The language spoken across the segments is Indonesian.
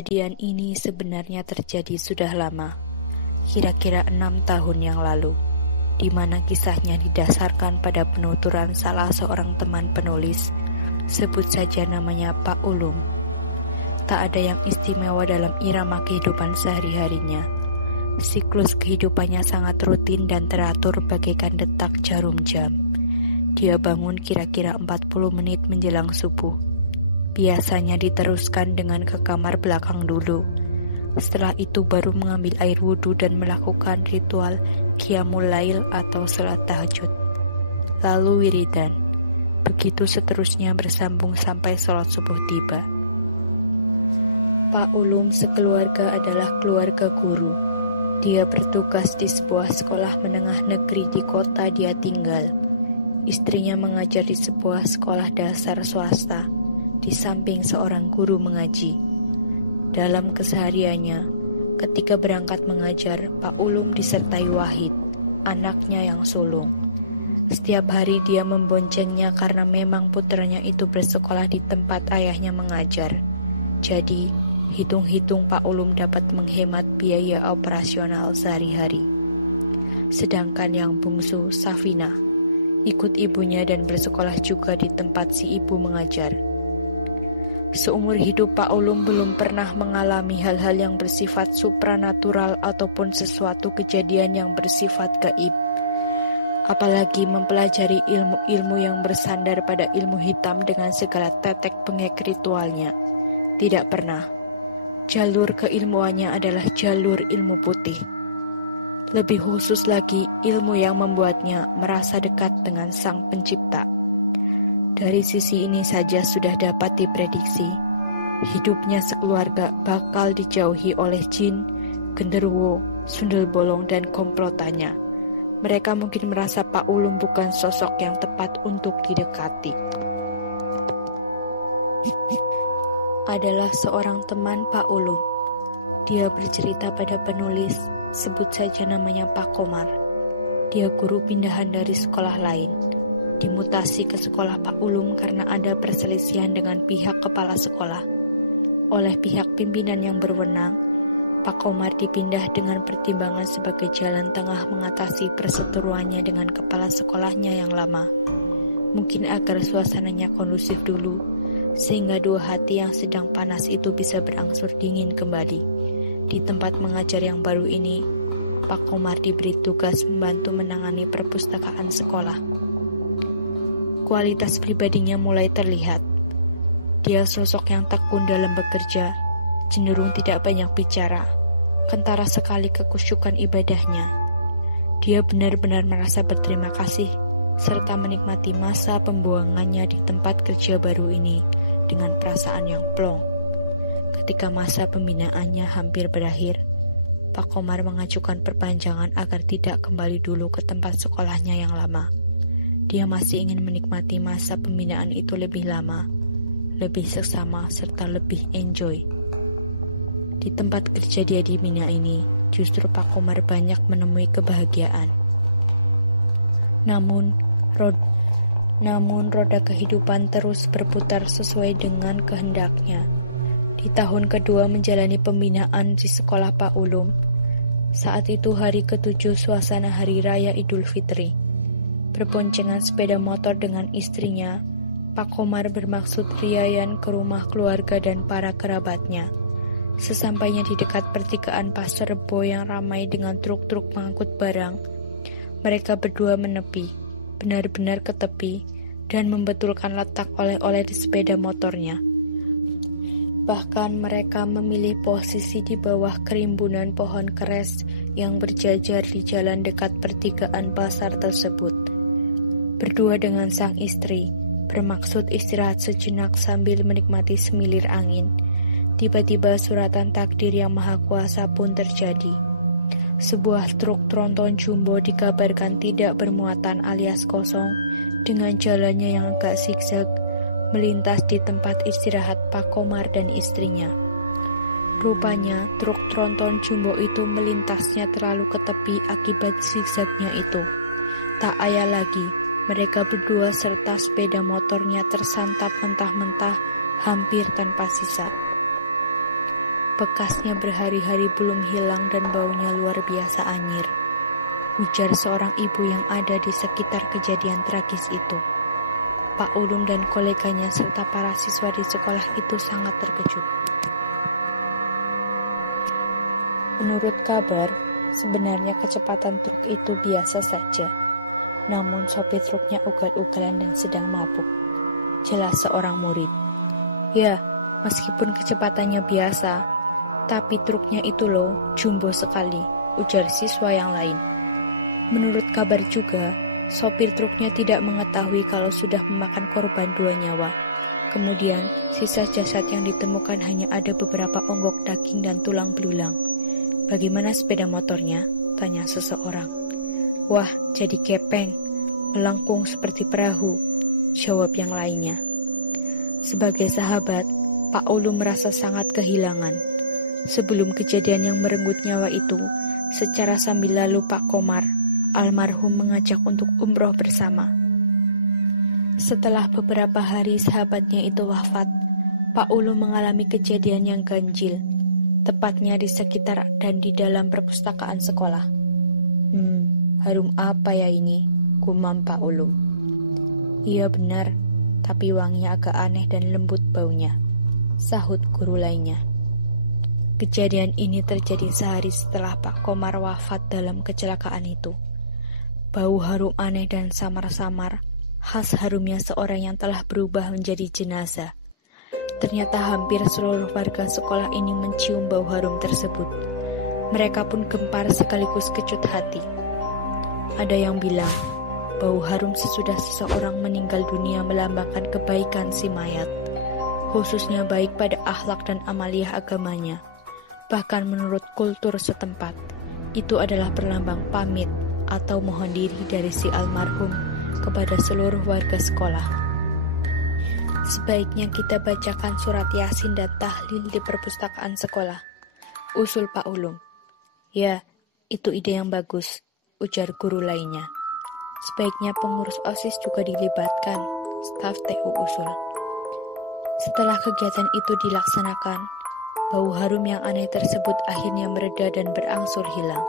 Kejadian ini sebenarnya terjadi sudah lama, kira-kira 6 tahun yang lalu, di mana kisahnya didasarkan pada penuturan salah seorang teman penulis, sebut saja namanya Pak Ulum. Tak ada yang istimewa dalam irama kehidupan sehari-harinya. Siklus kehidupannya sangat rutin dan teratur bagaikan detak jarum jam. Dia bangun kira-kira 40 menit menjelang subuh. Biasanya diteruskan dengan ke kamar belakang dulu. Setelah itu baru mengambil air wudhu dan melakukan ritual qiyamul lail atau salat tahajud. Lalu wiridan. Begitu seterusnya bersambung sampai salat subuh tiba. Pak Ulum sekeluarga adalah keluarga guru. Dia bertugas di sebuah sekolah menengah negeri di kota dia tinggal. Istrinya mengajar di sebuah sekolah dasar swasta, di samping seorang guru mengaji. Dalam kesehariannya, ketika berangkat mengajar, Pak Ulum disertai Wahid, anaknya yang sulung. Setiap hari dia memboncengnya karena memang putranya itu bersekolah di tempat ayahnya mengajar. Jadi, hitung-hitung Pak Ulum dapat menghemat biaya operasional sehari-hari. Sedangkan yang bungsu, Safina, ikut ibunya dan bersekolah juga di tempat si ibu mengajar. Seumur hidup Pak Ulum belum pernah mengalami hal-hal yang bersifat supranatural ataupun sesuatu kejadian yang bersifat gaib. Apalagi mempelajari ilmu-ilmu yang bersandar pada ilmu hitam dengan segala tetek bengek ritualnya. Tidak pernah. Jalur keilmuannya adalah jalur ilmu putih. Lebih khusus lagi, ilmu yang membuatnya merasa dekat dengan Sang Pencipta. Dari sisi ini saja sudah dapat diprediksi, hidupnya sekeluarga bakal dijauhi oleh jin, genderuwo, sundel bolong, dan komplotannya. Mereka mungkin merasa Pak Ulum bukan sosok yang tepat untuk didekati. Adalah seorang teman Pak Ulum. Dia bercerita pada penulis, sebut saja namanya Pak Komar. Dia guru pindahan dari sekolah lain. Dimutasi ke sekolah Pak Ulum karena ada perselisihan dengan pihak kepala sekolah. Oleh pihak pimpinan yang berwenang, Pak Komar dipindah dengan pertimbangan sebagai jalan tengah mengatasi perseteruannya dengan kepala sekolahnya yang lama. Mungkin agar suasananya kondusif dulu, sehingga dua hati yang sedang panas itu bisa berangsur dingin kembali. Di tempat mengajar yang baru ini, Pak Komar diberi tugas membantu menangani perpustakaan sekolah. Kualitas pribadinya mulai terlihat. Dia sosok yang tekun dalam bekerja, cenderung tidak banyak bicara, kentara sekali kekusyukan ibadahnya. Dia benar-benar merasa berterima kasih, serta menikmati masa pembuangannya di tempat kerja baru ini dengan perasaan yang plong. Ketika masa pembinaannya hampir berakhir, Pak Komar mengajukan perpanjangan agar tidak kembali dulu ke tempat sekolahnya yang lama. Dia masih ingin menikmati masa pembinaan itu lebih lama, lebih seksama, serta lebih enjoy. Di tempat kerja dia dibina ini, justru Pak Komar banyak menemui kebahagiaan. Namun roda kehidupan terus berputar sesuai dengan kehendaknya. Di tahun kedua menjalani pembinaan di sekolah Pak Ulum, saat itu hari ke-7 suasana Hari Raya Idul Fitri. Berboncengan sepeda motor dengan istrinya, Pak Komar bermaksud riayan ke rumah keluarga dan para kerabatnya. Sesampainya di dekat pertigaan Pasar Rebo yang ramai dengan truk-truk mengangkut barang, mereka berdua menepi, benar-benar ke tepi, dan membetulkan letak oleh-oleh di sepeda motornya. Bahkan mereka memilih posisi di bawah kerimbunan pohon keres yang berjajar di jalan dekat pertigaan pasar tersebut. Berdua dengan sang istri, bermaksud istirahat sejenak sambil menikmati semilir angin. Tiba-tiba suratan takdir yang maha kuasa pun terjadi. Sebuah truk tronton jumbo dikabarkan tidak bermuatan alias kosong, dengan jalannya yang agak zigzag, melintas di tempat istirahat Pak Komar dan istrinya. Rupanya truk tronton jumbo itu melintasnya terlalu ke tepi akibat zigzagnya itu. Tak ayal lagi, mereka berdua serta sepeda motornya tersantap mentah-mentah hampir tanpa sisa. Bekasnya berhari-hari belum hilang dan baunya luar biasa anyir, ujar seorang ibu yang ada di sekitar kejadian tragis itu. Pak Ulum dan koleganya serta para siswa di sekolah itu sangat terkejut. Menurut kabar, sebenarnya kecepatan truk itu biasa saja. Namun sopir truknya ugal-ugalan dan sedang mabuk, jelas seorang murid. Ya, meskipun kecepatannya biasa, tapi truknya itu loh, jumbo sekali, ujar siswa yang lain. Menurut kabar juga, sopir truknya tidak mengetahui kalau sudah memakan korban 2 nyawa. Kemudian, sisa jasad yang ditemukan hanya ada beberapa onggok daging dan tulang belulang. Bagaimana sepeda motornya? Tanya seseorang. Wah, jadi kepeng, melengkung seperti perahu, jawab yang lainnya. Sebagai sahabat, Pak Ulum merasa sangat kehilangan. Sebelum kejadian yang merenggut nyawa itu, secara sambil lalu Pak Komar, almarhum mengajak untuk umroh bersama. Setelah beberapa hari sahabatnya itu wafat, Pak Ulum mengalami kejadian yang ganjil, tepatnya di sekitar dan di dalam perpustakaan sekolah. Harum apa ya ini? Gumam Pak Ulum. Iya benar, tapi wanginya agak aneh dan lembut baunya, sahut guru lainnya. Kejadian ini terjadi sehari setelah Pak Komar wafat dalam kecelakaan itu. Bau harum aneh dan samar-samar, khas harumnya seorang yang telah berubah menjadi jenazah. Ternyata hampir seluruh warga sekolah ini mencium bau harum tersebut. Mereka pun gempar sekaligus kecut hati. Ada yang bilang, bau harum sesudah seseorang meninggal dunia melambangkan kebaikan si mayat, khususnya baik pada akhlak dan amaliah agamanya. Bahkan menurut kultur setempat, itu adalah perlambang pamit atau mohon diri dari si almarhum kepada seluruh warga sekolah. Sebaiknya kita bacakan surat Yasin dan tahlil di perpustakaan sekolah, usul Pak Ulum. Ya, itu ide yang bagus, ujar guru lainnya. Sebaiknya pengurus OSIS juga dilibatkan, staf TU usul. Setelah kegiatan itu dilaksanakan, bau harum yang aneh tersebut akhirnya mereda dan berangsur hilang.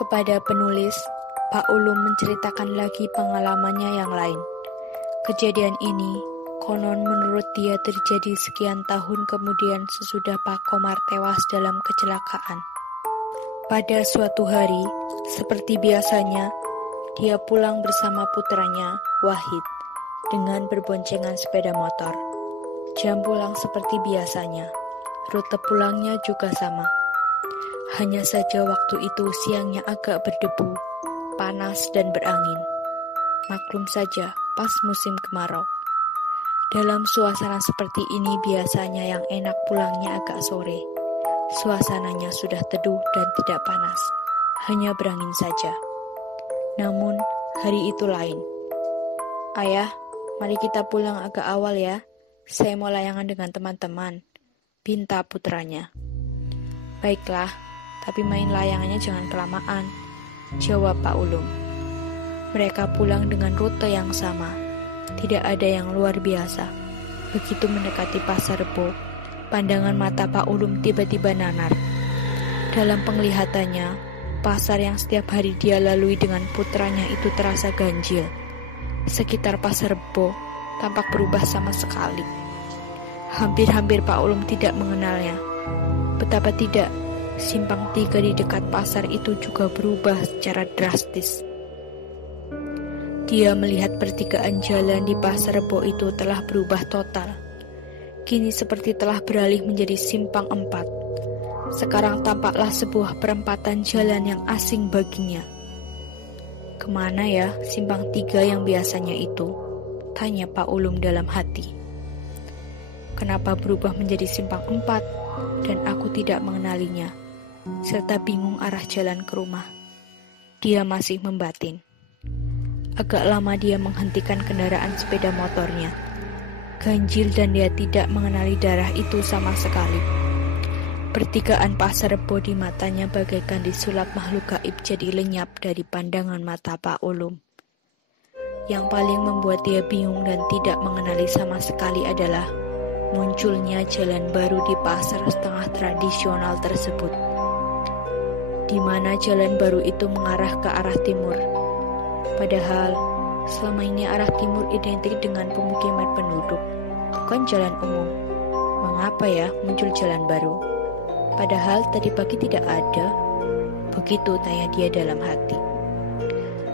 Kepada penulis, Pak Ulum menceritakan lagi pengalamannya yang lain. Kejadian ini, konon menurut dia terjadi sekian tahun kemudian sesudah Pak Komar tewas dalam kecelakaan. Pada suatu hari, seperti biasanya, dia pulang bersama putranya, Wahid, dengan berboncengan sepeda motor. Jam pulang seperti biasanya, rute pulangnya juga sama. Hanya saja waktu itu siangnya agak berdebu, panas dan berangin. Maklum saja, pas musim kemarau. Dalam suasana seperti ini biasanya yang enak pulangnya agak sore. Suasananya sudah teduh dan tidak panas, hanya berangin saja. Namun, hari itu lain. Ayah, mari kita pulang agak awal ya. Saya mau layangan dengan teman-teman, pinta putranya. Baiklah, tapi main layangannya jangan kelamaan, jawab Pak Ulum. Mereka pulang dengan rute yang sama. Tidak ada yang luar biasa. Begitu mendekati Pasar Rebo, pandangan mata Pak Ulum tiba-tiba nanar. Dalam penglihatannya, pasar yang setiap hari dia lalui dengan putranya itu terasa ganjil. Sekitar Pasar Rebo tampak berubah sama sekali. Hampir-hampir Pak Ulum tidak mengenalnya. Betapa tidak, simpang 3 di dekat pasar itu juga berubah secara drastis. Dia melihat pertigaan jalan di Pasar Rebo itu telah berubah total. Kini seperti telah beralih menjadi simpang 4. Sekarang tampaklah sebuah perempatan jalan yang asing baginya. Kemana ya simpang 3 yang biasanya itu? Tanya Pak Ulum dalam hati. Kenapa berubah menjadi simpang 4 dan aku tidak mengenalinya, serta bingung arah jalan ke rumah? Dia masih membatin. Agak lama dia menghentikan kendaraan sepeda motornya. Ganjil dan dia tidak mengenali daerah itu sama sekali. Pertigaan Pasar Rebo di matanya bagaikan disulap makhluk gaib jadi lenyap dari pandangan mata Pak Ulum. Yang paling membuat dia bingung dan tidak mengenali sama sekali adalah munculnya jalan baru di pasar setengah tradisional tersebut, di mana jalan baru itu mengarah ke arah timur. Padahal, selama ini arah timur identik dengan pemukiman penduduk, bukan jalan umum. Mengapa ya muncul jalan baru? Padahal tadi pagi tidak ada. Begitu tanya dia dalam hati.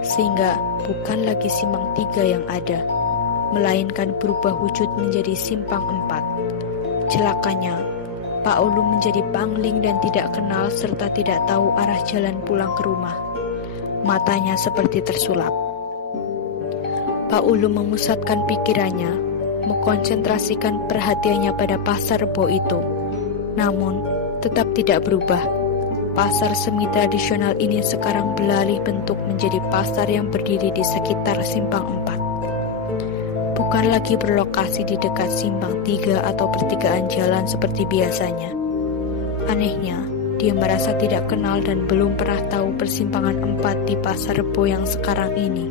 Sehingga bukan lagi simpang 3 yang ada, melainkan berubah wujud menjadi simpang 4. Celakanya, Pak Ulum menjadi pangling dan tidak kenal serta tidak tahu arah jalan pulang ke rumah. Matanya seperti tersulap. Pak Ulum memusatkan pikirannya, mengkonsentrasikan perhatiannya pada pasar rebo itu. Namun, tetap tidak berubah. Pasar semi tradisional ini sekarang beralih bentuk menjadi pasar yang berdiri di sekitar simpang 4. Bukan lagi berlokasi di dekat simpang 3 atau pertigaan jalan seperti biasanya. Anehnya, dia merasa tidak kenal dan belum pernah tahu persimpangan 4 di pasar rebo yang sekarang ini.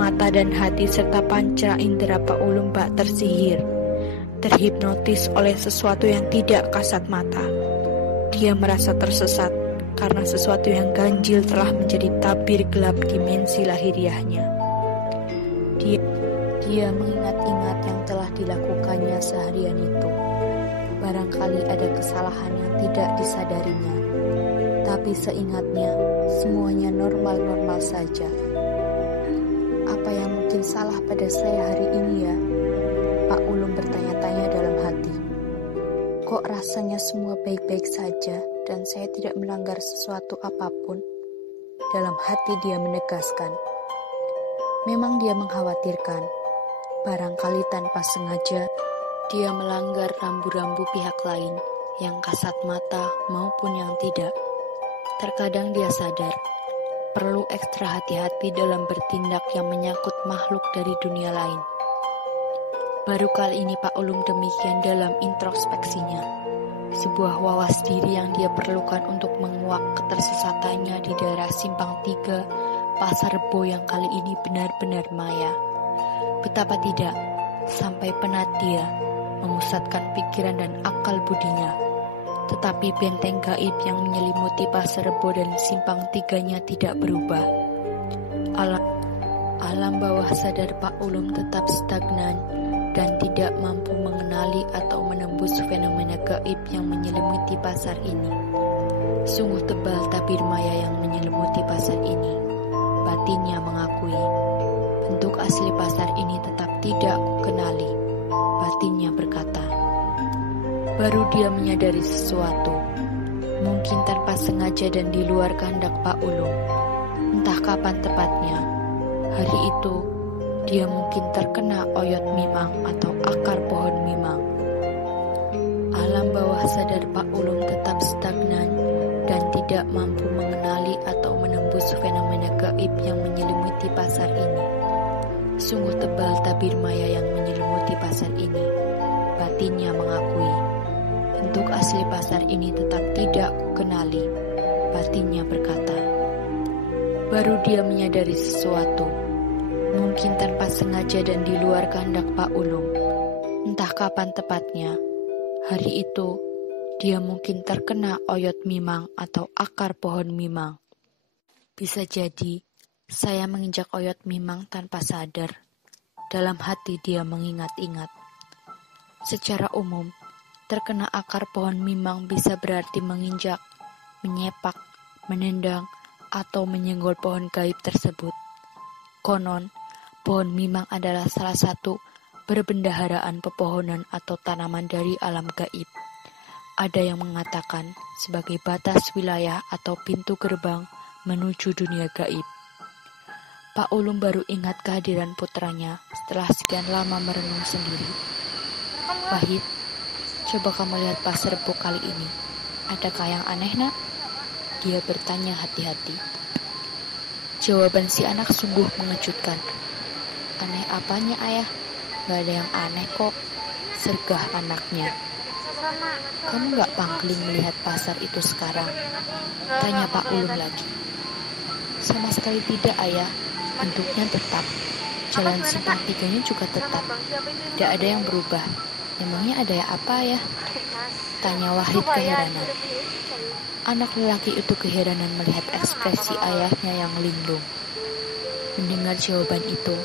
Mata dan hati serta panca indera Pak Ulum bak tersihir, terhipnotis oleh sesuatu yang tidak kasat mata. Dia merasa tersesat karena sesuatu yang ganjil telah menjadi tabir gelap dimensi lahiriahnya. Dia mengingat-ingat yang telah dilakukannya seharian itu. Barangkali ada kesalahan yang tidak disadarinya, tapi seingatnya semuanya normal-normal saja. Apa yang mungkin salah pada saya hari ini ya? Pak Ulum bertanya-tanya dalam hati. Kok rasanya semua baik-baik saja dan saya tidak melanggar sesuatu apapun? Dalam hati dia menegaskan. Memang dia mengkhawatirkan. Barangkali tanpa sengaja, dia melanggar rambu-rambu pihak lain yang kasat mata maupun yang tidak. Terkadang dia sadar, perlu ekstra hati-hati dalam bertindak yang menyangkut makhluk dari dunia lain. Baru kali ini Pak Ulum demikian dalam introspeksinya. Sebuah wawas diri yang dia perlukan untuk menguak ketersesatannya di daerah simpang 3 pasar rebo yang kali ini benar-benar maya. Betapa tidak, sampai penat dia memusatkan pikiran dan akal budinya. Tetapi benteng gaib yang menyelimuti pasar rebo dan simpang 3-nya tidak berubah. Alam bawah sadar Pak Ulum tetap stagnan dan tidak mampu mengenali atau menembus fenomena gaib yang menyelimuti pasar ini. Sungguh tebal tabir maya yang menyelimuti pasar ini. Batinnya mengakui, bentuk asli pasar ini tetap tidak kukenali. Batinnya berkata. Baru dia menyadari sesuatu, mungkin tanpa sengaja dan di luar kehendak Pak Ulum. Entah kapan tepatnya, hari itu dia mungkin terkena oyot mimang atau akar pohon mimang. Alam bawah sadar Pak Ulum tetap stagnan dan tidak mampu mengenali atau menembus fenomena gaib yang menyelimuti pasar ini. Sungguh tebal tabir maya yang menyelimuti pasar ini. Batinnya mengakui, bentuk asli pasar ini tetap tidak kukenali. Batinnya berkata. Baru dia menyadari sesuatu, mungkin tanpa sengaja dan di luar kehendak Pak Ulum. Entah kapan tepatnya, hari itu dia mungkin terkena oyot mimang atau akar pohon mimang. Bisa jadi saya menginjak oyot mimang tanpa sadar. Dalam hati dia mengingat-ingat. Secara umum, terkena akar pohon mimang bisa berarti menginjak, menyepak, menendang, atau menyenggol pohon gaib tersebut. Konon, pohon mimang adalah salah satu berbendaharaan pepohonan atau tanaman dari alam gaib. Ada yang mengatakan sebagai batas wilayah atau pintu gerbang menuju dunia gaib. Pak Ulum baru ingat kehadiran putranya setelah sekian lama merenung sendiri. Wahid, coba kamu lihat pasar rebo kali ini. Adakah yang aneh, nak? Dia bertanya hati-hati. Jawaban si anak sungguh mengejutkan. Aneh apanya, ayah? Gak ada yang aneh kok, sergah anaknya. Kamu gak pangling melihat pasar itu sekarang? Tanya Pak Ulum lagi. Sama sekali tidak, ayah. Bentuknya tetap. Jalan simpang 3-nya juga tetap. Tidak ada yang berubah. Emangnya ada apa ya? Tanya Wahid keheranan. Anak lelaki itu keheranan melihat ekspresi ayahnya yang linglung. Mendengar jawaban itu,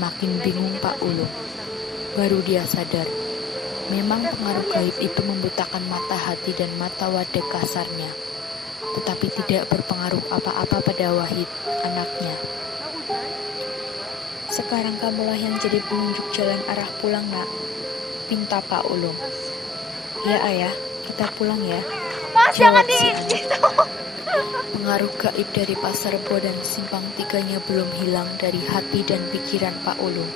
makin bingung Pak Ulum. Baru dia sadar, memang pengaruh gaib itu membutakan mata hati dan mata wadah kasarnya, tetapi tidak berpengaruh apa-apa pada Wahid, anaknya. Sekarang kamulah yang jadi penunjuk jalan arah pulang, nak, pinta Pak Ulum. Ya ayah, kita pulang ya, jawab si anak. Pengaruh gaib dari Pasar Rebo dan Simpang Tiganya belum hilang dari hati dan pikiran Pak Ulum.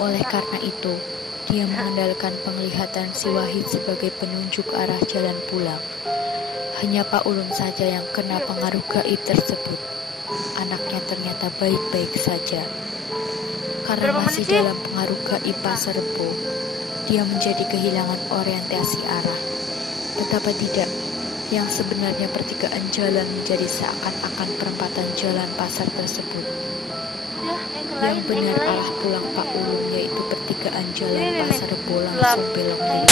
Oleh karena itu, dia mengandalkan penglihatan si Wahid sebagai penunjuk arah jalan pulang. Hanya Pak Ulum saja yang kena pengaruh gaib tersebut. Anaknya ternyata baik-baik saja. Karena masih dalam pengaruh gaib Pasar Rebo, dia menjadi kehilangan orientasi arah. Betapa tidak, yang sebenarnya pertigaan jalan menjadi seakan-akan perempatan jalan pasar tersebut. Yang benar arah pulang Pak Ulum yaitu pertigaan jalan Pasar Rebo langsung belok kiri.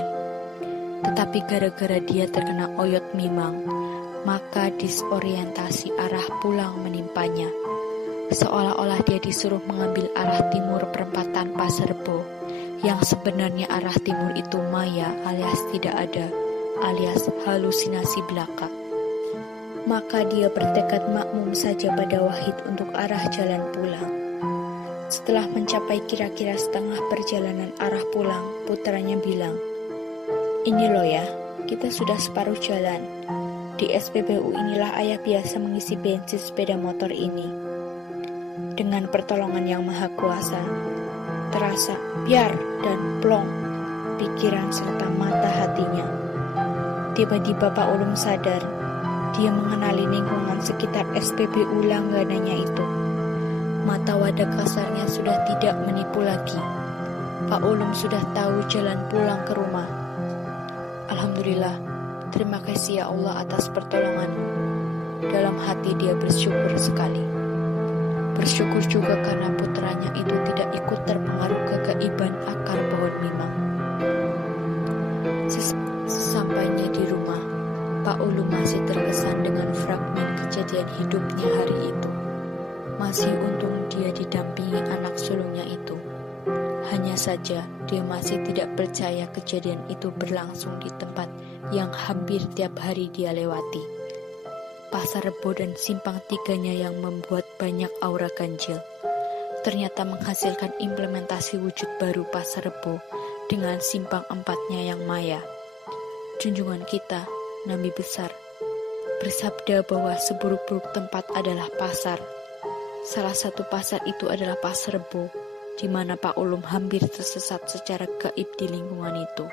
Tetapi gara-gara dia terkena oyot mimang, maka disorientasi arah pulang menimpanya. Seolah-olah dia disuruh mengambil arah timur perempatan Pasar Rebo, yang sebenarnya arah timur itu maya alias tidak ada, alias halusinasi belaka. Maka dia bertekad makmum saja pada Wahid untuk arah jalan pulang. Setelah mencapai kira-kira setengah perjalanan arah pulang, putranya bilang, "Ini loh ya, kita sudah separuh jalan. Di SPBU inilah ayah biasa mengisi bensin sepeda motor ini." Dengan pertolongan yang maha kuasa, terasa biar dan plong pikiran serta mata hatinya. Tiba-tiba Pak Ulum sadar, dia mengenali lingkungan sekitar SPBU langganannya itu. Mata wadah kasarnya sudah tidak menipu lagi. Pak Ulum sudah tahu jalan pulang ke rumah. Alhamdulillah, terima kasih ya Allah atas pertolonganmu. Dalam hati dia bersyukur sekali. Bersyukur juga karena putranya itu tidak ikut terpengaruh kegaiban akar pohon mimang. Sesampainya di rumah, Pak Ulum masih terkesan dengan fragmen kejadian hidupnya hari itu. Masih untung dia didampingi anak sulungnya itu. Hanya saja dia masih tidak percaya kejadian itu berlangsung di tempat yang hampir tiap hari dia lewati. Pasar Rebo dan Simpang Tiganya yang membuat banyak aura ganjil, ternyata menghasilkan implementasi wujud baru Pasar Rebo dengan Simpang Empatnya yang maya. Junjungan kita, Nabi besar, bersabda bahwa seburuk-buruk tempat adalah pasar. Salah satu pasar itu adalah Pasar Rebo, di mana Pak Ulum hampir tersesat secara gaib di lingkungan itu.